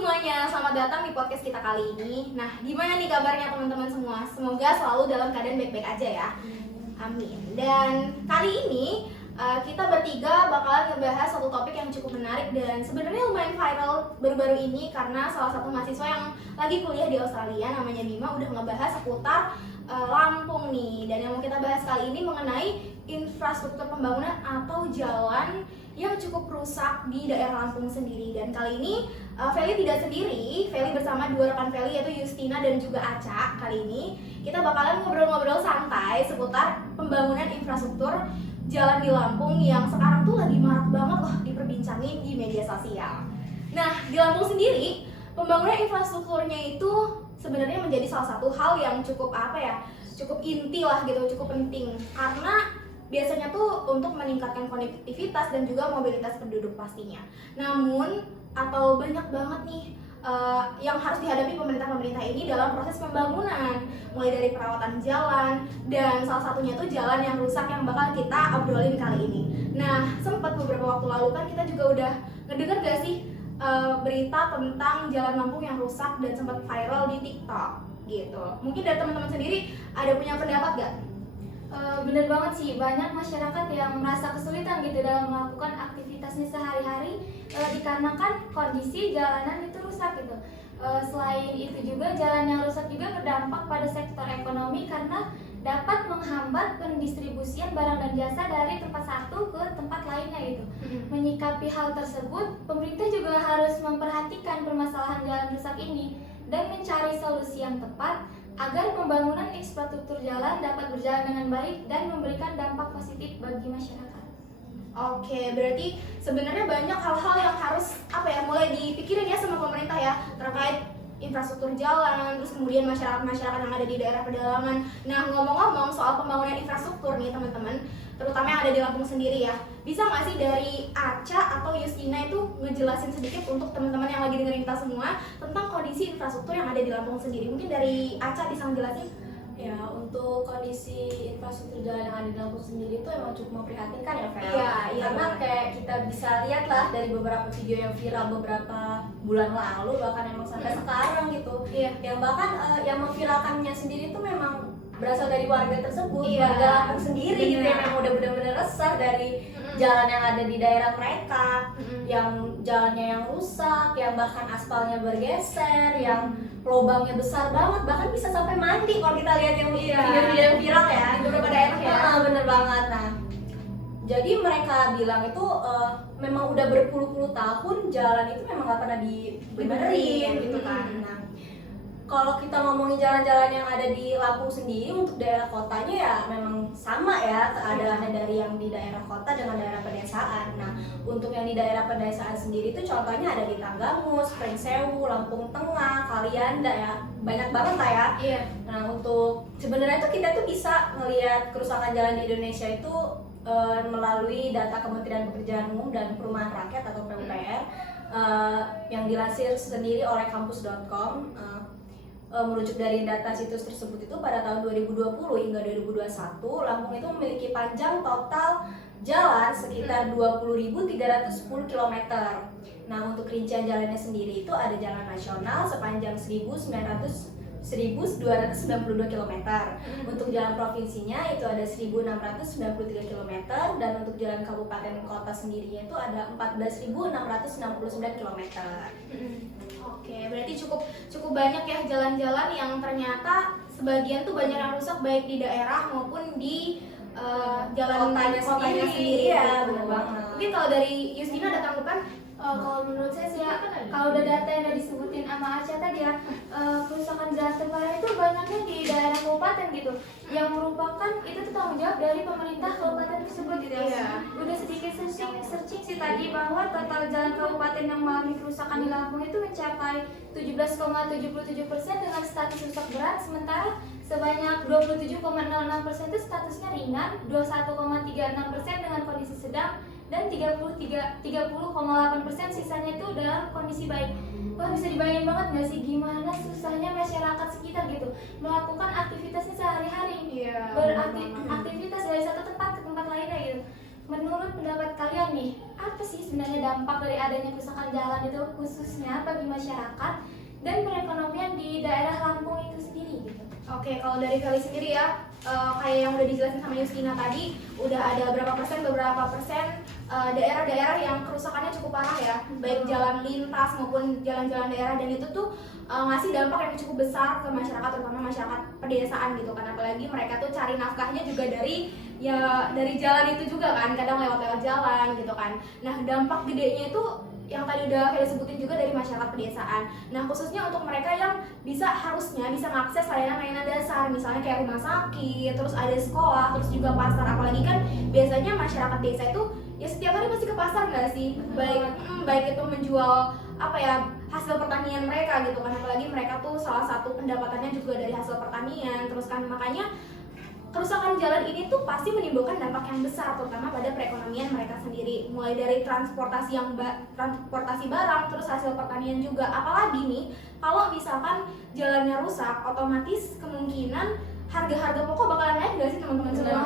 semuanya, selamat datang di podcast kita kali ini. Nah, gimana nih kabarnya teman-teman semua? Semoga selalu dalam keadaan baik-baik aja ya. Amin. Dan kali ini kita bertiga bakalan ngebahas satu topik yang cukup menarik dan sebenarnya lumayan viral baru-baru ini karena salah satu mahasiswa yang lagi kuliah di Australia namanya Bima udah ngebahas seputar Lampung nih. Dan yang mau kita bahas kali ini mengenai infrastruktur pembangunan atau jalan yang cukup rusak di daerah Lampung sendiri. Dan kali ini Feli tidak sendiri, Feli bersama dua rekan Feli yaitu Justina dan juga Aca. Kali ini kita bakalan ngobrol-ngobrol santai seputar pembangunan infrastruktur jalan di Lampung yang sekarang tuh lagi marak banget loh diperbincangin di media sosial. Nah, di Lampung sendiri pembangunan infrastrukturnya itu sebenarnya menjadi salah satu hal yang cukup cukup inti lah gitu, cukup penting karena biasanya tuh untuk meningkatkan konektivitas dan juga mobilitas penduduk pastinya. Namun atau banyak banget nih yang harus dihadapi pemerintah ini dalam proses pembangunan, mulai dari perawatan jalan dan salah satunya tuh jalan yang rusak yang bakal kita obrolin kali ini. Nah, sempat beberapa waktu lalu kan kita juga udah ngedenger gak sih berita tentang jalan Lampung yang rusak dan sempat viral di TikTok gitu. Mungkin dari teman-teman sendiri ada punya pendapat gak? Bener banget sih, banyak masyarakat yang merasa kesulitan gitu dalam melakukan aktivitasnya sehari-hari dikarenakan kondisi jalanan itu rusak gitu. Selain itu juga jalan yang rusak juga berdampak pada sektor ekonomi karena dapat menghambat pendistribusian barang dan jasa dari tempat satu ke tempat lainnya gitu. Menyikapi hal tersebut, pemerintah juga harus memperhatikan permasalahan jalan rusak ini dan mencari solusi yang tepat agar pembangunan infrastruktur jalan dapat berjalan dengan baik dan memberikan dampak positif bagi masyarakat. Oke, berarti sebenarnya banyak hal-hal yang harus mulai dipikirin ya sama pemerintah ya terkait infrastruktur jalan, terus kemudian masyarakat yang ada di daerah pedalaman. Nah, ngomong-ngomong soal pembangunan infrastruktur nih teman-teman, terutama yang ada di Lampung sendiri ya, bisa nggak sih dari Aca atau Justina itu ngejelasin sedikit untuk teman-teman yang lagi dengerin kita semua tentang kondisi infrastruktur yang ada di Lampung sendiri? Mungkin dari Aca bisa ngejelasin? Ya, untuk kondisi infrastruktur jalan yang ada di Lampung sendiri itu emang cukup memprihatinkan ya, Fel. Iya, Karena kayak kita bisa lihat lah dari beberapa video yang viral beberapa bulan lalu, bahkan emang sampai sekarang gitu. Iya. Yang bahkan yang memviralkannya sendiri itu memang berasal dari warga tersebut, Iya. warga Lampung sendiri gitu yang memang udah benar-benar resah dari jalan yang ada di daerah mereka, yang jalannya yang rusak, yang bahkan aspalnya bergeser, yang lubangnya besar banget, bahkan bisa sampai mandi kalau kita lihat yang video-video yang viral ya di beberapa daerah ya. Bener banget. Nah, jadi mereka bilang itu memang udah berpuluh-puluh tahun jalan itu memang nggak pernah dibenerin gitu kan. Nah, kalau kita ngomongin jalan-jalan yang ada di Lampung sendiri untuk daerah kotanya ya memang sama ya keadaannya dari yang di daerah kota dengan daerah pedesaan. Nah, untuk yang di daerah pedesaan sendiri itu contohnya ada di Tanggamus, Pringsewu, Lampung Tengah, Kalianda ya, banyak banget lah ya. Iya. Nah, untuk sebenarnya tuh kita tuh bisa ngelihat kerusakan jalan di Indonesia itu melalui data Kementerian Pekerjaan Umum dan Perumahan Rakyat atau PUPR yang dilansir sendiri oleh kampus.com. Merujuk dari data situs tersebut itu pada tahun 2020 hingga 2021 Lampung itu memiliki panjang total jalan sekitar 20.310 km. Nah, untuk rincian jalannya sendiri itu ada jalan nasional sepanjang 1.292 km. Untuk jalan provinsinya itu ada 1.693 km dan untuk jalan kabupaten kota sendirinya itu ada 14.669 km. Oke, berarti cukup banyak ya jalan-jalan yang ternyata sebagian tuh banyak yang rusak baik di daerah maupun di jalan kotanya sendiri. Ya, benar banget. Mungkin kalau dari Justina ada tanggapan? Kalau menurut saya sih ya, kalau udah data yang udah disebutin sama Aca tadi ya, kerusakan jalan terparah itu banyaknya di daerah kabupaten gitu, yang merupakan itu tuh tanggung jawab dari pemerintah kabupaten tersebut gitu ya. Iya. Udah sedikit searching sih tadi bahwa total jalan kabupaten yang mengalami kerusakan di Lampung itu mencapai 17,77% dengan status rusak berat, sementara sebanyak 27,06% itu statusnya ringan, 21,36% dengan kondisi sedang, dan 30,8% sisanya itu dalam kondisi baik. Wah, bisa dibayangin banget nggak sih gimana susahnya masyarakat sekitar gitu melakukan aktivitasnya sehari-hari, beraktivitas dari satu tempat ke tempat lainnya gitu. menurut pendapat kalian nih, apa sih sebenarnya dampak dari adanya kerusakan jalan itu khususnya bagi masyarakat dan perekonomian di daerah Lampung itu sendiri gitu? Oke, kalau dari Feli sendiri ya, kayak yang udah dijelasin sama Yustina tadi, udah ada beberapa persen daerah-daerah yang kerusakannya cukup parah ya, baik jalan lintas maupun jalan-jalan daerah, dan itu tuh ngasih dampak yang cukup besar ke masyarakat, terutama masyarakat pedesaan gitu kan. Apalagi mereka tuh cari nafkahnya juga dari jalan itu juga kan, kadang lewat-lewat jalan gitu kan. Nah, dampak gedenya itu yang tadi udah Feli sebutin juga dari masyarakat pedesaan. Nah, khususnya untuk mereka yang harusnya bisa mengakses layanan-layanan dasar, misalnya kayak rumah sakit, terus ada sekolah, terus juga pasar. Apalagi kan biasanya masyarakat desa itu ya setiap hari pasti ke pasar nggak sih? Baik itu menjual hasil pertanian mereka gitu kan. Apalagi mereka tuh salah satu pendapatannya juga dari hasil pertanian. Terus kan makanya kerusakan jalan ini tuh pasti menimbulkan dampak yang besar, terutama pada perekonomian mereka sendiri, mulai dari transportasi barang, terus hasil pertanian juga. Apalagi nih, kalau misalkan jalannya rusak, otomatis kemungkinan harga-harga pokok bakalan naik nggak sih teman-teman semua?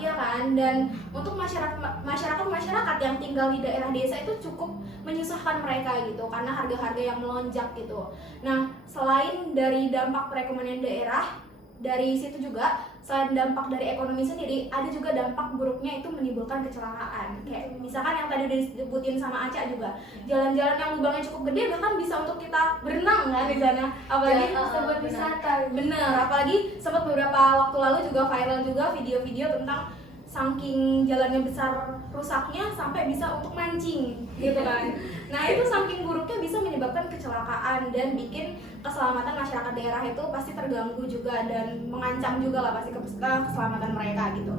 Iya kan? Dan untuk masyarakat yang tinggal di daerah desa itu cukup menyusahkan mereka gitu, karena harga-harga yang melonjak gitu. Nah, selain dari dampak perekonomian daerah, dari situ juga selain dampak dari ekonomi sendiri, ada juga dampak buruknya itu menimbulkan kecelakaan. Kayak misalkan yang tadi udah disebutin sama Aca juga, jalan-jalan yang lubangnya cukup gede bahkan bisa untuk kita berenang kan di sana. Apalagi tempat wisata. Bener, apalagi sempat beberapa waktu lalu juga viral juga video-video tentang saking jalannya besar rusaknya sampai bisa untuk mancing gitu kan. Nah, itu saking buruknya bisa menyebabkan kecelakaan dan bikin keselamatan masyarakat daerah itu pasti terganggu juga, dan mengancam juga lah pasti keselamatan mereka gitu.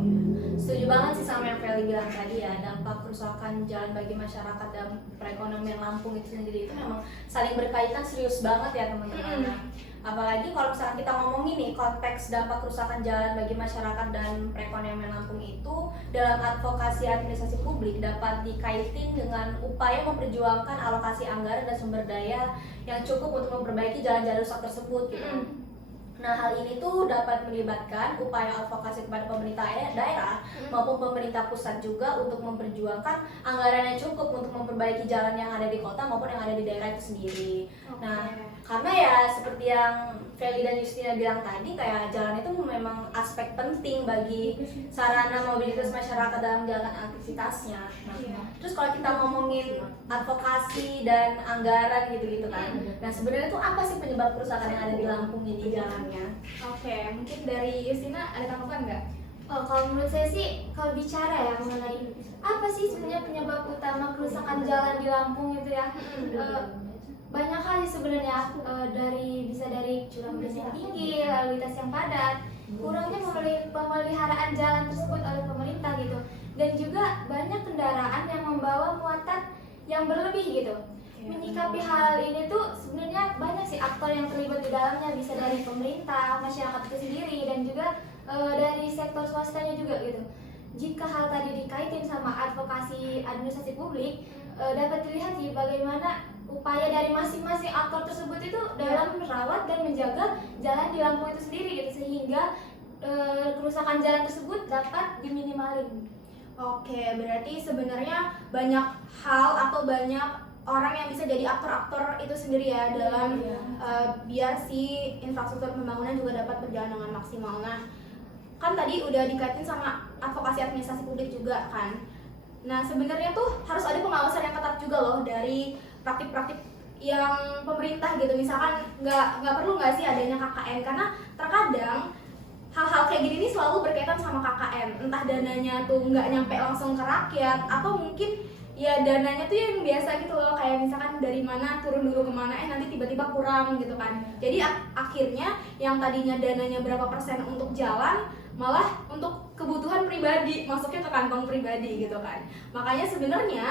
Setuju banget sih sama yang Feli bilang tadi ya, dampak kerusakan jalan bagi masyarakat dan perekonomian Lampung itu sendiri itu memang saling berkaitan serius banget ya teman-teman. Apalagi kalau misalkan kita ngomongin nih konteks dampak kerusakan jalan bagi masyarakat dan perekonomian Lampung itu dalam advokasi administrasi publik dapat dikaitin dengan upaya memperjuangkan alokasi anggaran dan sumber daya yang cukup untuk memperbaiki jalan-jalan rusak tersebut gitu. Nah, hal ini tuh dapat melibatkan upaya advokasi kepada pemerintah daerah maupun pemerintah pusat juga untuk memperjuangkan anggaran yang cukup untuk memperbaiki jalan yang ada di kota maupun yang ada di daerah itu sendiri. Nah, karena ya seperti yang Feli dan Yustina bilang tadi, kayak jalan itu memang aspek penting bagi sarana mobilitas masyarakat dalam menjalankan aktivitasnya. Nah, terus kalau kita ngomongin advokasi dan anggaran gitu-gitu kan, nah sebenarnya itu apa sih penyebab kerusakan yang ada di Lampung di jalannya? Oke, mungkin dari Yustina ada tanggapan nggak? Kalau menurut saya sih, kalau bicara ya mengenai apa sih sebenarnya penyebab utama kerusakan jalan di Lampung itu ya, banyak hal sebenarnya, bisa dari curah hujan yang tinggi, lalu lintas yang padat, kurangnya pemeliharaan jalan tersebut oleh pemerintah gitu, dan juga banyak kendaraan yang membawa muatan yang berlebih gitu. Menyikapi hal ini tuh sebenarnya banyak sih aktor yang terlibat di dalamnya, bisa dari pemerintah, masyarakat itu sendiri, dan juga dari sektor swastanya juga gitu. Jika hal tadi dikaitin sama advokasi administrasi publik, dapat dilihat sih bagaimana upaya dari masing-masing aktor tersebut itu dalam merawat dan menjaga jalan di Lampung itu sendiri gitu, sehingga kerusakan jalan tersebut dapat diminimalin. Oke, berarti sebenarnya banyak hal atau banyak orang yang bisa jadi aktor-aktor itu sendiri ya dalam biar si infrastruktur pembangunan juga dapat berjalan dengan maksimal. Nah, kan tadi udah dikaitin sama advokasi administrasi publik juga kan. Nah, sebenarnya tuh harus ada pengawasan yang ketat juga loh dari praktik-praktik yang pemerintah gitu. Misalkan nggak perlu nggak sih adanya KKN, karena terkadang hal-hal kayak gini nih selalu berkaitan sama KKN. Entah dananya tuh nggak nyampe langsung ke rakyat, atau mungkin ya dananya tuh yang biasa gitu loh, kayak misalkan dari mana turun dulu kemana, nanti tiba-tiba kurang gitu kan. Jadi akhirnya yang tadinya dananya berapa persen untuk jalan, malah untuk kebutuhan pribadi, masuknya ke kantong pribadi gitu kan. Makanya sebenarnya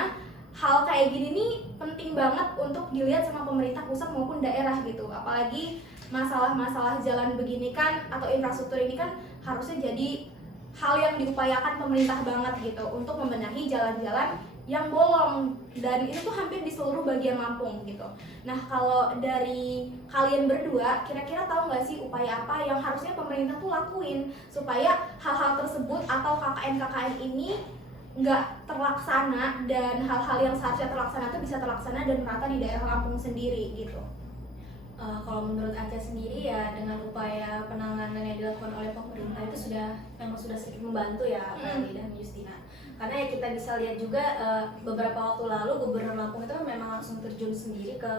hal kayak gini nih penting banget untuk dilihat sama pemerintah pusat maupun daerah gitu. Apalagi masalah-masalah jalan begini kan, atau infrastruktur ini kan harusnya jadi hal yang diupayakan pemerintah banget gitu untuk membenahi jalan-jalan yang bolong, dan itu tuh hampir di seluruh bagian Lampung gitu. Nah, kalau dari kalian berdua, kira-kira tahu nggak sih upaya apa yang harusnya pemerintah tuh lakuin supaya hal-hal tersebut atau KKN-KKN ini nggak terlaksana, dan hal-hal yang seharusnya terlaksana itu bisa terlaksana dan merata di daerah Lampung sendiri gitu. Kalau menurut Aca sendiri ya, dengan upaya penanganan yang dilakukan oleh pemerintah itu memang sudah sedikit membantu ya Feli dan Justina. Karena ya kita bisa lihat juga beberapa waktu lalu Gubernur Lampung itu memang langsung terjun sendiri ke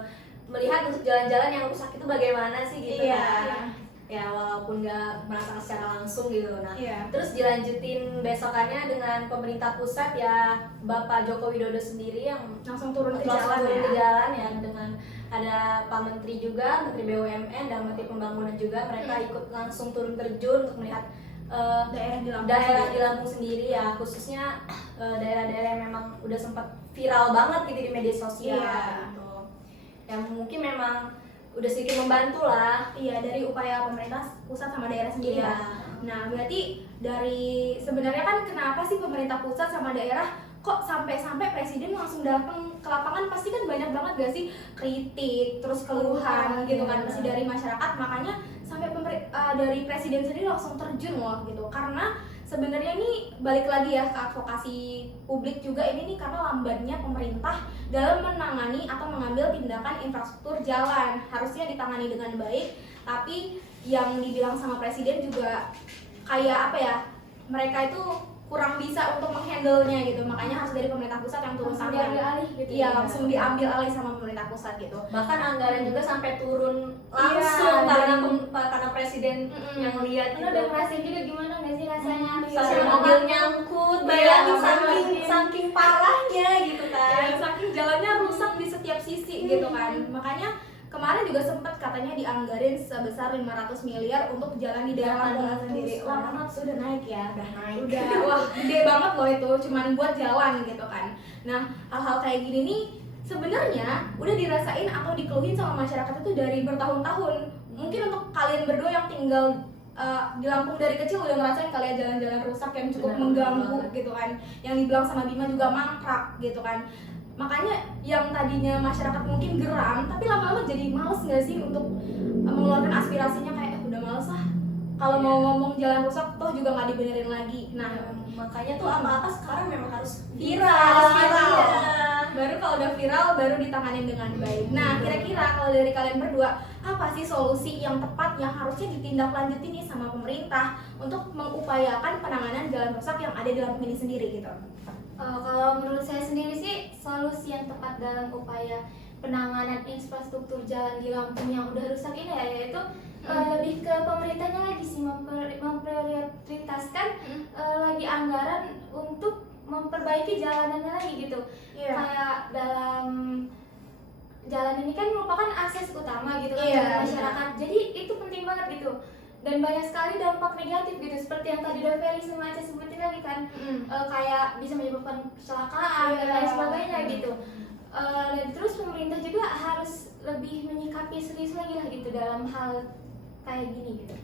melihat untuk jalan-jalan yang rusak itu bagaimana sih gitu kan. Ya walaupun nggak merasakan secara langsung gitu. Nah, terus dilanjutin besokannya dengan pemerintah pusat ya, Bapak Joko Widodo sendiri yang langsung turun ke jalan ya, dengan ada Pak Menteri juga, Menteri BUMN dan Menteri Pembangunan juga, mereka ikut langsung turun terjun untuk melihat daerah di Lampung sendiri ya, khususnya daerah-daerah yang memang udah sempat viral banget gitu di media sosial gitu. Yang mungkin memang udah sedikit membantu lah. Iya, dari upaya pemerintah pusat sama daerah sendiri ya. Nah, berarti dari sebenarnya kan kenapa sih pemerintah pusat sama daerah kok sampai-sampai presiden langsung datang ke lapangan? Pasti kan banyak banget gak sih kritik, terus keluhan gitu kan pasti dari masyarakat. Makanya sampai dari presiden sendiri langsung terjun loh gitu. Karena sebenarnya ini balik lagi ya ke advokasi publik juga ini nih, karena lambannya pemerintah dalam menangani atau mengambil tindakan infrastruktur jalan. Harusnya ditangani dengan baik, tapi yang dibilang sama presiden juga kayak apa ya, mereka itu kurang bisa untuk menghandle-nya gitu. Makanya harus dari pemerintah pusat yang turun tangan. Diambil alih gitu. Iya, langsung diambil alih sama pemerintah pusat gitu. Bahkan anggaran juga sampai turun langsung karena presiden yang lihat Lo udah ngerasain juga gimana nggak sih rasanya? sampai mobil nyangkut, bayangin saking parahnya gitu kan. Saking jalannya rusak di setiap sisi gitu kan. Makanya kemarin juga sempat katanya dianggarin sebesar 500 miliar untuk jalan di daerah Lampung sendiri. 800 udah naik ya, Udah, wah gede banget loh itu, cuman buat jalan gitu kan. Nah, hal-hal kayak gini nih sebenarnya udah dirasain atau dikeluhin sama masyarakat itu dari bertahun-tahun. Mungkin untuk kalian berdua yang tinggal di Lampung dari kecil udah ngerasain kalian jalan-jalan rusak yang cukup mengganggu gitu kan. Yang dibilang sama Bima juga mangkrak gitu kan. Makanya yang tadinya masyarakat mungkin geram, tapi lama-lama jadi males nggak sih untuk mengeluarkan aspirasinya, kayak udah males lah. Kalau mau ngomong jalan rusak toh juga nggak dibenerin lagi. Nah, makanya tuh apa-apa sekarang memang harus viral. Iya. Baru kalau udah viral baru ditangani dengan baik. Nah, kira-kira kalau dari kalian berdua apa sih solusi yang tepat yang harusnya ditindaklanjuti nih sama pemerintah untuk mengupayakan penanganan jalan rusak yang ada di Lampung ini sendiri gitu? Kalau menurut saya sendiri sih solusi yang tepat dalam upaya penanganan infrastruktur jalan di Lampung yang udah rusak ini ya, yaitu lebih ke pemerintahnya lagi sih memprioritaskan lagi anggaran untuk memperbaiki jalanannya lagi gitu. Kayak dalam jalan ini kan merupakan akses utama gitu kan bagi masyarakat, jadi itu penting banget gitu. Dan banyak sekali dampak negatif gitu, seperti yang tadi udah Feli sama Aca sebutin tadi kan, kayak bisa menyebabkan kecelakaan dan lain sebagainya gitu. Dan terus pemerintah juga harus lebih menyikapi serius lagi lah gitu dalam hal kayak gini gitu.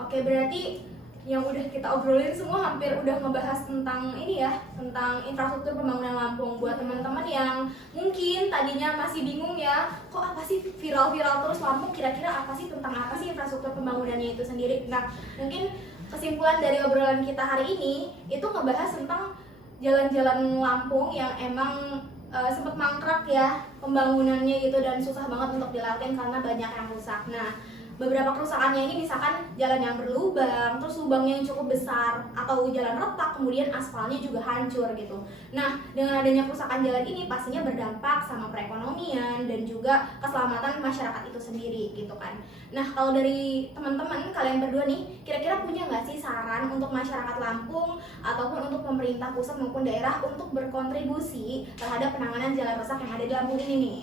Oke, berarti yang udah kita obrolin semua hampir udah ngebahas tentang ini ya, tentang infrastruktur pembangunan Lampung. Buat teman-teman yang mungkin tadinya masih bingung ya, kok apa sih viral-viral terus Lampung, kira-kira apa sih, tentang apa sih infrastruktur pembangunannya itu sendiri. Nah, mungkin kesimpulan dari obrolan kita hari ini itu ngebahas tentang jalan-jalan Lampung yang emang sempat mangkrak ya pembangunannya gitu, dan susah banget untuk dilakukan karena banyak yang rusak. Nah, beberapa kerusakannya ini misalkan jalan yang berlubang, terus lubangnya yang cukup besar, atau jalan retak, kemudian aspalnya juga hancur gitu. Nah, dengan adanya kerusakan jalan ini pastinya berdampak sama perekonomian dan juga keselamatan masyarakat itu sendiri gitu kan. Nah, kalau dari teman-teman kalian berdua nih, kira-kira punya nggak sih saran untuk masyarakat Lampung ataupun untuk pemerintah pusat maupun daerah untuk berkontribusi terhadap penanganan jalan rusak yang ada di Lampung ini nih?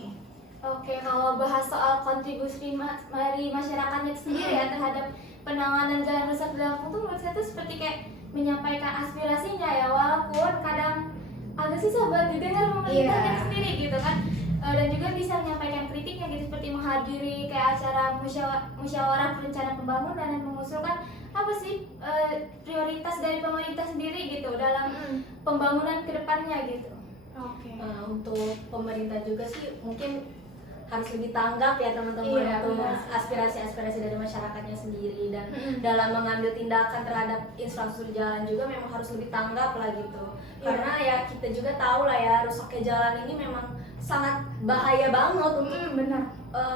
Oke, kalau bahas soal kontribusi dari masyarakatnya sendiri ya terhadap penanganan jalan rusak di Lampung tuh menurut saya tuh seperti kayak menyampaikan aspirasinya ya, walaupun kadang agak susah buat didengar pemerintahnya sendiri gitu kan. Dan juga bisa menyampaikan kritiknya gitu, seperti menghadiri kayak acara musyawarah perencanaan pembangunan dan mengusulkan apa sih prioritas dari pemerintah sendiri gitu dalam pembangunan kedepannya gitu. Untuk pemerintah juga sih mungkin harus lebih tanggap ya teman-teman Iya, untuk benar. aspirasi-aspirasi dari masyarakatnya sendiri, dan dalam mengambil tindakan terhadap infrastruktur jalan juga memang harus lebih tanggap lah gitu. Iya. Karena ya kita juga tahu lah ya, rusaknya jalan ini memang sangat bahaya banget untuk Benar.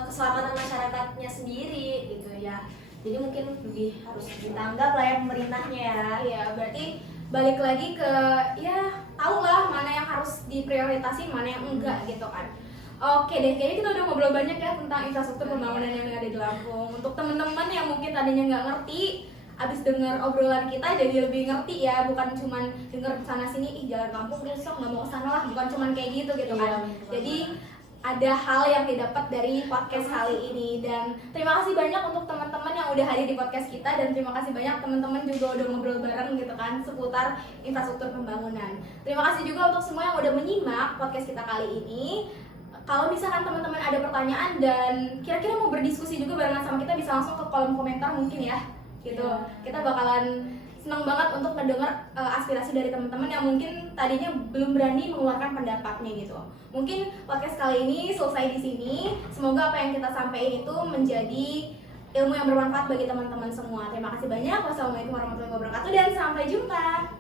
keselamatan masyarakatnya sendiri gitu ya. Jadi mungkin lebih harus ditanggap lah ya pemerintahnya ya. Iya, berarti balik lagi ke ya tahu lah mana yang harus diprioritaskan, mana yang enggak gitu kan. Oke deh, kayaknya kita udah ngobrol banyak ya tentang infrastruktur pembangunan yang ada di Lampung. Untuk teman-teman yang mungkin tadinya nggak ngerti, abis dengar obrolan kita jadi lebih ngerti ya, bukan cuman denger sana sini, ih jalan Lampung rusak nggak mau kesana lah, bukan cuman kayak gitu kan. Iya, Jadi ada hal yang didapat dari podcast kali ini, dan terima kasih banyak untuk teman-teman yang udah hadir di podcast kita, dan terima kasih banyak teman-teman juga udah ngobrol bareng gitu kan seputar infrastruktur pembangunan. Terima kasih juga untuk semua yang udah menyimak podcast kita kali ini. Kalau misalkan teman-teman ada pertanyaan dan kira-kira mau berdiskusi juga barengan sama kita, bisa langsung ke kolom komentar mungkin ya gitu. Kita bakalan senang banget untuk mendengar aspirasi dari teman-teman yang mungkin tadinya belum berani mengeluarkan pendapatnya gitu. Mungkin podcast kali ini selesai di sini. Semoga apa yang kita sampaikan itu menjadi ilmu yang bermanfaat bagi teman-teman semua. Terima kasih banyak. Wassalamualaikum warahmatullahi wabarakatuh dan sampai jumpa.